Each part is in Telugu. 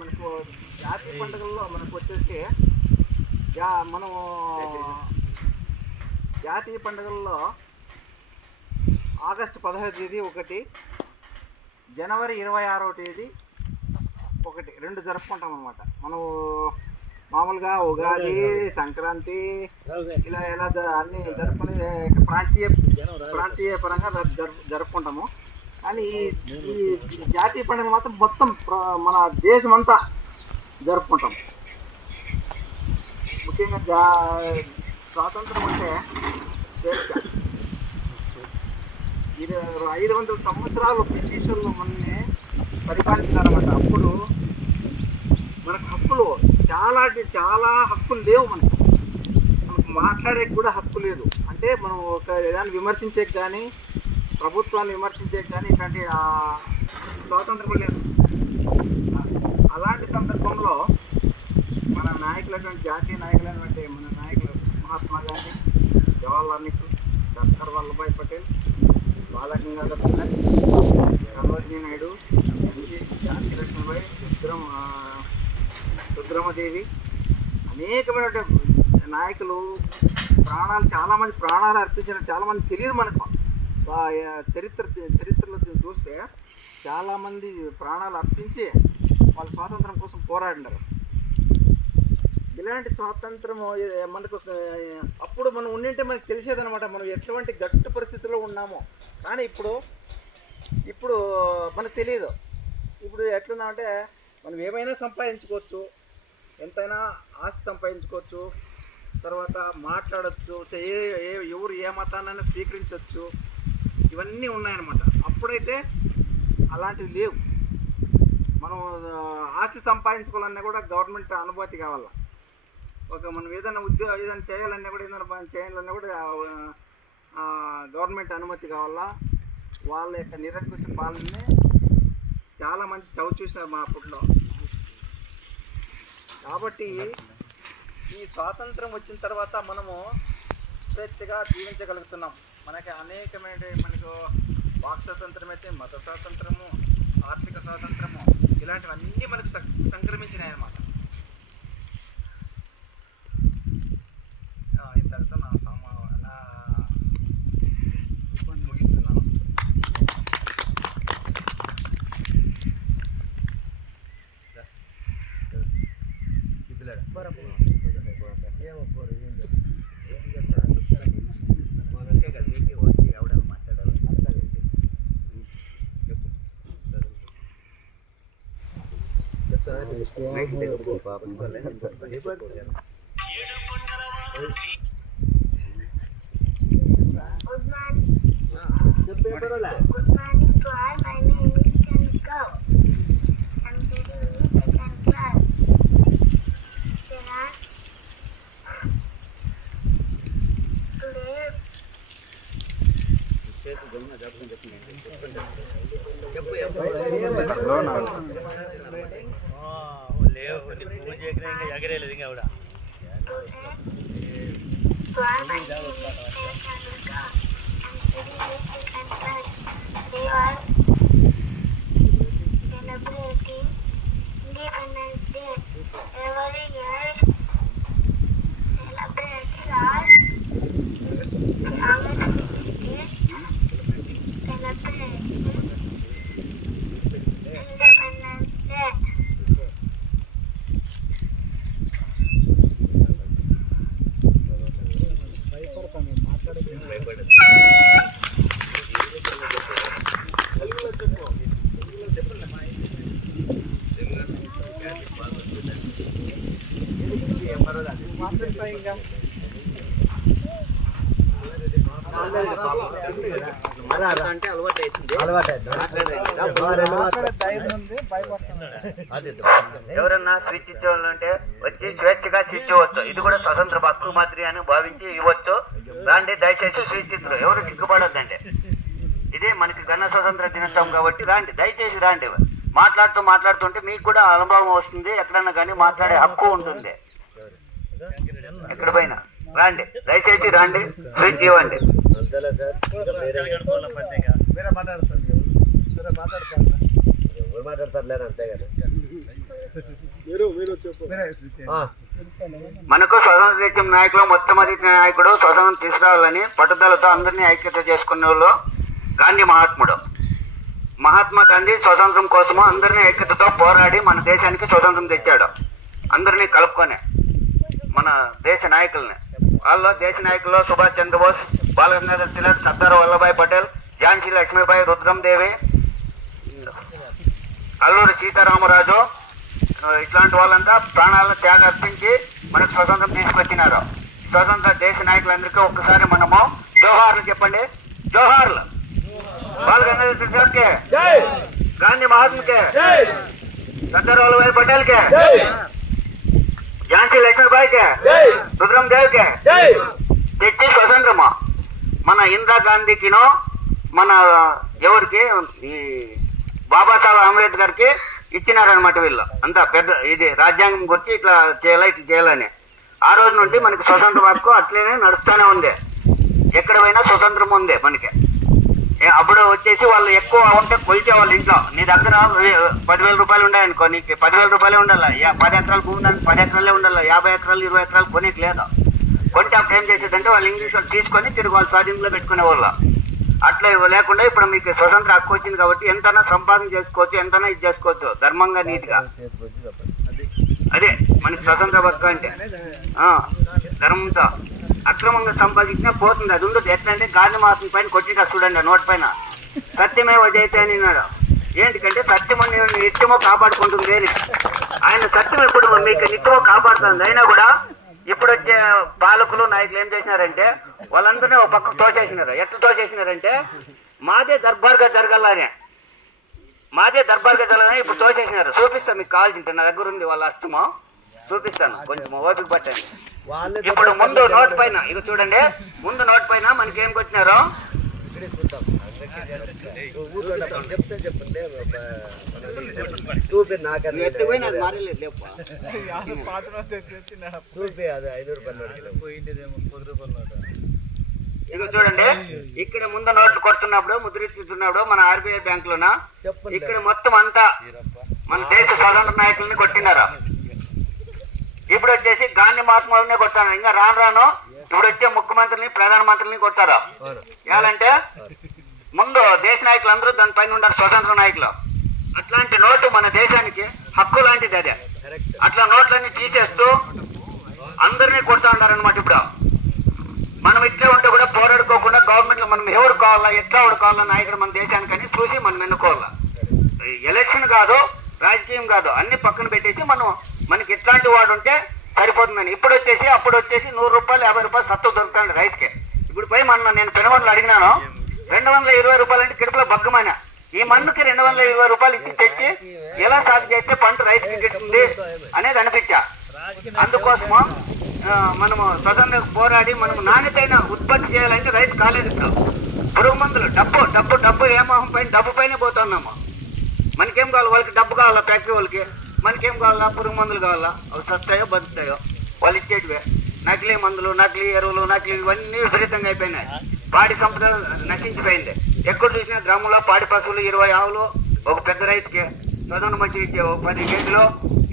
మనకు జాతీయ పండుగల్లో మనకు వచ్చేసి మనం జాతీయ పండుగల్లో ఆగస్టు 15వ తేదీ ఒకటి, జనవరి 26వ తేదీ ఒకటి, రెండు జరుపుకుంటాం అన్నమాట. మనం మామూలుగా ఉగాది, సంక్రాంతి ఇలా అన్నీ జరుపుకుని ప్రాంతీయ పరంగా జరుపుకుంటాము. కానీ ఈ జాతీయ పండుగ మాత్రం మొత్తం మన దేశమంతా జరుపుకుంటాం. ముఖ్యంగా స్వాతంత్రం అంటే స్వేచ్ఛ. 500 సంవత్సరాలు బ్రిటిషర్లు మనల్ని పరిపాలించారన్నమాట. అప్పుడు మనకు హక్కులు చాలా హక్కులు లేవు. మనకు మాట్లాడే కూడా హక్కు లేదు. అంటే మనం ఒక ఏదైనా విమర్శించే కానీ, ప్రభుత్వాన్ని విమర్శించే కానీ ఇట్లాంటి స్వాతంత్రం లేదు. అలాంటి సందర్భంలో మన నాయకులటువంటి జాతీయ నాయకులైనటువంటి మన నాయకులు మహాత్మా గాంధీ, జవహర్లాల్ నెహ్రూ, సర్దార్ వల్లభాయ్ పటేల్, బాలగంగాధర్ తిలక్, సరోజినీ నాయుడు, ఝాన్సీ లక్ష్మీబాయి, రుద్రమదేవి, అనేకమైనటువంటి నాయకులు చాలామంది ప్రాణాలు అర్పించిన చాలామంది తెలియదు మనకు. చరిత్రలో చూస్తే చాలామంది ప్రాణాలు అర్పించి వాళ్ళ స్వాతంత్రం కోసం పోరాడినారు. ఇలాంటి స్వాతంత్రం మనకు అప్పుడు మనం ఉండింటే మనకు తెలిసేదనమాట మనం ఎటువంటి గట్టు పరిస్థితుల్లో ఉన్నామో. కానీ ఇప్పుడు మనకు తెలియదు. ఇప్పుడు ఎట్లుందంటే మనం ఏమైనా సంపాదించుకోవచ్చు, ఎంతైనా ఆస్తి సంపాదించుకోవచ్చు, తర్వాత మాట్లాడచ్చు, ఎవరు ఏ మతాన్నైనా స్వీకరించవచ్చు, ఇవన్నీ ఉన్నాయన్నమాట. అప్పుడైతే అలాంటివి లేవు. మనం ఆస్తి సంపాదించుకోవాలన్నా కూడా గవర్నమెంట్ అనుమతి కావాలా. మనం ఏదైనా ఏదైనా చేయాలన్నా కూడా చేయాలన్నా కూడా గవర్నమెంట్ అనుమతి కావాలా. వాళ్ళ యొక్క నిరంకుశ పాలనని చాలామంది చూసినారు మా అప్పట్లో. కాబట్టి ఈ స్వాతంత్రం వచ్చిన తర్వాత మనము స్వేచ్ఛగా జీవించగలుగుతున్నాం. మనకి మనకు వాక్ స్వాతంత్రం అయితే, మత స్వాతంత్రము, ఆర్థిక స్వాతంత్రము, ఇలాంటివన్నీ మనకు సంక్రమించినాయి అన్నమాట. ఇంతటితో నా ముగిస్తున్నాను. ఎగరేలేదు ఇంకా కూడా ఎవరన్నా స్విచ్ ఇచ్చేవాళ్ళంటే వచ్చి స్వేచ్ఛగా స్విచ్ ఇవ్వచ్చు. ఇది కూడా స్వతంత్ర హక్కు మాదిరి అని భావించి ఇవ్వచ్చు. రాండి, దయచేసి స్విచ్ ఇద్దరు ఎవరు సిగ్గుపడొద్దండి. ఇది మనకి గణ స్వతంత్ర దినోత్సవం కాబట్టి రండి, దయచేసి రండి. మాట్లాడుతుంటే మీకు కూడా అనుభవం వస్తుంది. ఎక్కడన్నా కానీ మాట్లాడే హక్కు ఉంటుంది. ఎక్కడ పోయినా రండి, దయచేసి రండి, స్విచ్ ఇవ్వండి. మనకు స్వతంత్ర దేశం నాయకులు మొట్టమొదటి నాయకుడు స్వతంత్రం తీసుకురావాలని పట్టుదలతో అందరినీ ఐక్యత చేసుకునే వాళ్ళు గాంధీ మహాత్ముడు. మహాత్మా గాంధీ స్వతంత్రం కోసము అందరినీ ఐక్యతతో పోరాడి మన దేశానికి స్వతంత్రం తెచ్చాడు. అందరినీ కలుపుకొని మన దేశ నాయకుల్ని. వాళ్ళలో దేశ నాయకుల్లో సుభాష్ చంద్రబోస్, బాలగంగాధర్ తిలక్, సర్దార్ వల్లభాయ్ పటేల్, ఝాన్సీ లక్ష్మీబాయి, రుద్రం దేవి, అల్లూరి సీతారామరాజు, ఇట్లాంటి వాళ్ళంతా ప్రాణాలను త్యాగర్పించి మనకు స్వతంత్రం తీసుకొచ్చినారు. స్వతంత్ర దేశ నాయకులందరికీ ఒక్కసారి మనము జోహార్లు చెప్పండి. జోహార్లు. బాలగంగాధర్ తిలక్కే, గాంధీ మహాత్ముకే, సర్దార్ వల్లభాయ్ పటేల్కే, ఝాన్సీ లక్ష్మీబాయికే, రుద్రం దేవికే తెచ్చి స్వతంత్రము మన ఇందిరాగాంధీకినో మన ఎవరికి ఈ బాబాసాహెబ్ అంబేద్కర్కి ఇచ్చినారనమాట. వీళ్ళు అంతా పెద్ద ఇది రాజ్యాంగం గురించి ఇట్లా చేయాలని. ఆ రోజు నుండి మనకి స్వతంత్ర హక్కు అట్లనే నడుస్తూనే ఉంది. ఎక్కడ పోయినా స్వతంత్రం ఉంది మనకి. అప్పుడు వచ్చేసి వాళ్ళు ఎక్కువ ఉంటే కొలిచే వాళ్ళు ఇంట్లో. నీ దగ్గర 10,000 రూపాయలు ఉన్నాయనుకో, నీకు 10,000 రూపాయలే ఉండాలి. 10 ఎకరాలు భూమి దానికి 10 ఎకరాలే ఉండాలి. 50 ఎకరాలు 20 ఎకరాలు కొనేకి లేదు. కొంటే అప్పుడు ఏం చేసేదంటే వాళ్ళు ఇంగ్లీష్ వాళ్ళు తీసుకొని తిరిగి వాళ్ళు స్వాధీనంలో పెట్టుకునేవాళ్ళు. అట్లా లేకుండా ఇప్పుడు మీకు స్వతంత్ర హక్కు వచ్చింది కాబట్టి ఎంతైనా సంపాదన చేసుకోవచ్చు, ఎంతైనా ఇది చేసుకోవచ్చు ధర్మంగా, నీట్గా. అదే మనకి స్వతంత్ర హక్కు అంటే ధర్మంతో. అక్రమంగా సంపాదించినా పోతుంది, అది ఉండదు. ఎట్లా అంటే గాంధీ మహాత్మ పైన కొట్టిట చూడండి, నోటి పైన సత్యమేవ జయతే అని అన్నాడు. ఏంటికంటే సత్యం నిత్యమో కాపాడుకుంటుంది అని. ఆయన సత్యం ఇప్పుడు మీకు నిత్యమో కాపాడుతుంది. అయినా కూడా ఇప్పుడు వచ్చే పాలకులు నాయకులు ఏం చేసినారంటే వాళ్ళందరినీ ఒక పక్కకు తోచేసినారు. ఎట్లా తోచేసినారంటే మాదే దర్బార్గా జరగాలని, మాదే దర్బార్గా జరగాలని ఇప్పుడు తోచేసినారు. చూపిస్తాను మీకు కావాల్సింటే, నా దగ్గర ఉంది వాళ్ళ అస్తమో, చూపిస్తాను, కొంచెం ఓపిక పట్టండి. ఇప్పుడు ముందు నోట్ పైన ఇక చూడండి, ముందు నోట్ పైన మనకి ఏం కొట్టినారో ఇక చూడండి. ఇక్కడ ముందు నోట్లు కొడుతున్నప్పుడు, ముద్రిస్తున్నప్పుడు మన ఆర్బీఐ బ్యాంకులోన ఇక్కడ మొత్తం అంతా మన దేశ స్వతంత్ర నాయకుల్ని కొట్టినారు. ఇప్పుడు వచ్చేసి గాంధీ మహాత్ములనే కొట్టారు. ఇంకా రాను ఇప్పుడు వచ్చే ముఖ్యమంత్రిని, ప్రధానమంత్రిని కొట్టారు. ఏమంటే ముందు దేశ నాయకులు అందరూ దానిపైన ఉన్నారు, స్వతంత్ర నాయకులు. అట్లాంటి నోటు మన దేశానికి హక్కు లాంటిది. అదే అట్లా నోట్లన్నీ తీసేస్తూ అందరినీ కొడతా ఉంటారనమాట. ఇప్పుడు మనం ఇట్లా ఉంటే కూడా పోరాడుకోకుండా గవర్నమెంట్లో మనం ఎవరు కావాలా, ఎట్లా కావాలా నాయకుడు మన దేశానికని చూసి మనం ఎన్నుకోవాలా. ఎలక్షన్ కాదు, రాజకీయం కాదు, అన్ని పక్కన పెట్టేసి మనకి ఎట్లాంటి వాడు ఉంటే సరిపోతుందని. ఇప్పుడు వచ్చేసి అప్పుడు వచ్చేసి 100 రూపాయలు 50 రూపాయలు సత్తు దొరుకుతాండి రైతుకి. ఇప్పుడు పోయి నేను పెనుగొండలు అడిగినాను, 220 రూపాయలు అంటే కిడుపులో బగ్గమైన. ఈ మన్నుకి 220 రూపాయలు ఇచ్చి తెచ్చి ఎలా సాగు చేస్తే పంట రైతుకి గిట్టుతుంది అనేది అనిపించా. అందుకోసము మనము స్వతంత్ర పోరాడి మనము నాణ్యతైన ఉత్పత్తి చేయాలంటే రైతు కాలేదు. ఇప్పుడు పురుగు మందులు డబ్బు ఏమోహం పైన డబ్బు పైన పోతున్నాము. మనకేం కావాలి, వాళ్ళకి డబ్బు కావాలా, ఫ్యాక్టరీ వాళ్ళకి. మనకేం కావాలా, పురుగు మందులు కావాలా. అవి సస్తాయో బతుకుతాయో వాళ్ళు ఇచ్చేటివే. నకిలీ మందులు, నకిలీ ఎరువులు, నకిలీ ఇవన్నీ విపరీతంగా అయిపోయినాయి. పాడి సంపద నశించిపోయింది. ఎక్కడ చూసినా గ్రామంలో పాడి పశువులు 20 ఆవులు ఒక పెద్ద రైతుకి చదువును మంచి ఇచ్చే 10 కేజీలు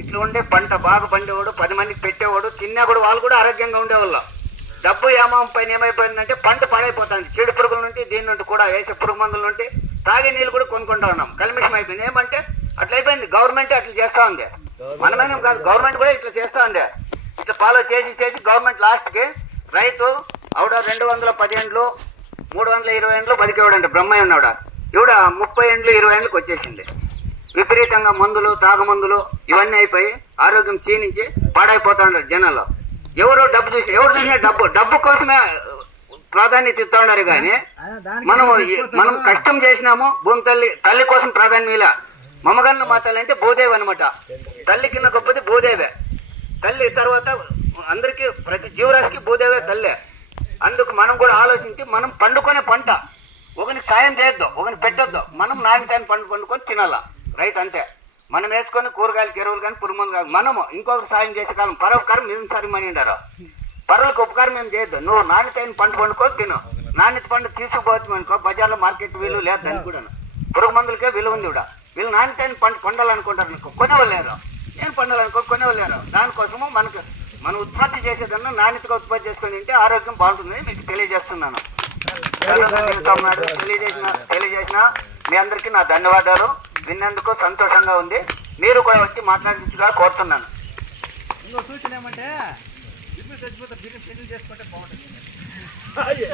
ఇట్లా ఉండే పంట బాగా పండేవాడు, 10 మందికి పెట్టేవాడు. తిన్నా కూడా వాళ్ళు కూడా ఆరోగ్యంగా ఉండేవాళ్ళు. డబ్బు ఏమం పైన ఏమైపోయిందంటే పంట పాడైపోతుంది. చీడు పురుగుల నుండి దీని నుండి కూడా వేసే పురుగు మందుల నుండి తాగే నీళ్ళు కూడా కొనుక్కుంటా ఉన్నాం. కల్మిషం అయిపోయింది. ఏమంటే అట్లా అయిపోయింది. గవర్నమెంట్ అట్లా చేస్తూ ఉంది, మనమేనం కాదు, గవర్నమెంట్ కూడా ఇట్లా చేస్తూ ఉంది. ఇట్లా ఫాలో చేసి గవర్నమెంట్ లాస్ట్కి రైతు ఆవిడ 210 ఏండ్లు 320 ఏండ్లు బతికేవాడంటే బ్రహ్మయ్య ఉన్నాడు. ఈవిడ 30 ఏండ్లు 20 ఏండ్లకు వచ్చేసింది. విపరీతంగా మందులు, తాగుమందులు ఇవన్నీ అయిపోయి ఆరోగ్యం క్షీణించి పాడైపోతా ఉంటారు జనాలు. ఎవరు చూసినా డబ్బు కోసమే ప్రాధాన్యత ఇస్తూ ఉన్నారు. కానీ మనం కష్టం చేసినాము. భూమి తల్లి కోసం ప్రాధాన్యం ఇలా. మమగన్న మాతలు అంటే భూదేవి అనమాట. తల్లి కింద గొప్పది భూదేవే. తల్లి తర్వాత అందరికీ ప్రతి జీవరాశికి భూదేవే తల్లే. అందుకు మనం కూడా ఆలోచించి మనం పండుకునే పంట ఒకరికి సాయం చేయొద్దు, ఒకరికి పెట్టొద్దు. మనం నాణ్యతైన పండుకొని తినాలా రైతు. అంతే. మనం వేసుకొని కూరగాయలకి ఎరువులు కానీ పురుగుమందులు కానీ మనము ఇంకొకరు సాయం చేసే కాలం. పరోపకారం మిగిలినసారి మని ఉండారు. పరులకు ఉపకారం ఏం చేయొద్దు. నువ్వు నాణ్యతైన పంట పండుకొని తిను. నాణ్యత పండు తీసుకుపోవచ్చు అనుకో, బజార్లో మార్కెట్ విలువ లేదు దానికి కూడా. పురుగు మందులకే విలువ ఉంది. కూడా వీళ్ళు నాణ్యతని పండాలనుకుంటారు, కొనేవాళ్ళు లేరు. నేను కొనేవాళ్ళు లేరు. దానికోసము మనం ఉత్పత్తి చేసేదన్నా నాణ్యతగా ఉత్పత్తి చేసుకొని తింటే ఆరోగ్యం బాగుంటుంది మీకు తెలియజేస్తున్నాను. తెలియజేసిన మీ అందరికీ నా ధన్యవాదాలు. విన్నందుకు సంతోషంగా ఉంది. మీరు కూడా వచ్చి మాట్లాడించుగా కోరుతున్నాను. ఇంకో సూచన ఏమంటే ఇప్పుడు చచ్చిపోతే బిర్యానీ పెళ్లి చేసుకుంటే బాగుంటుంది. అది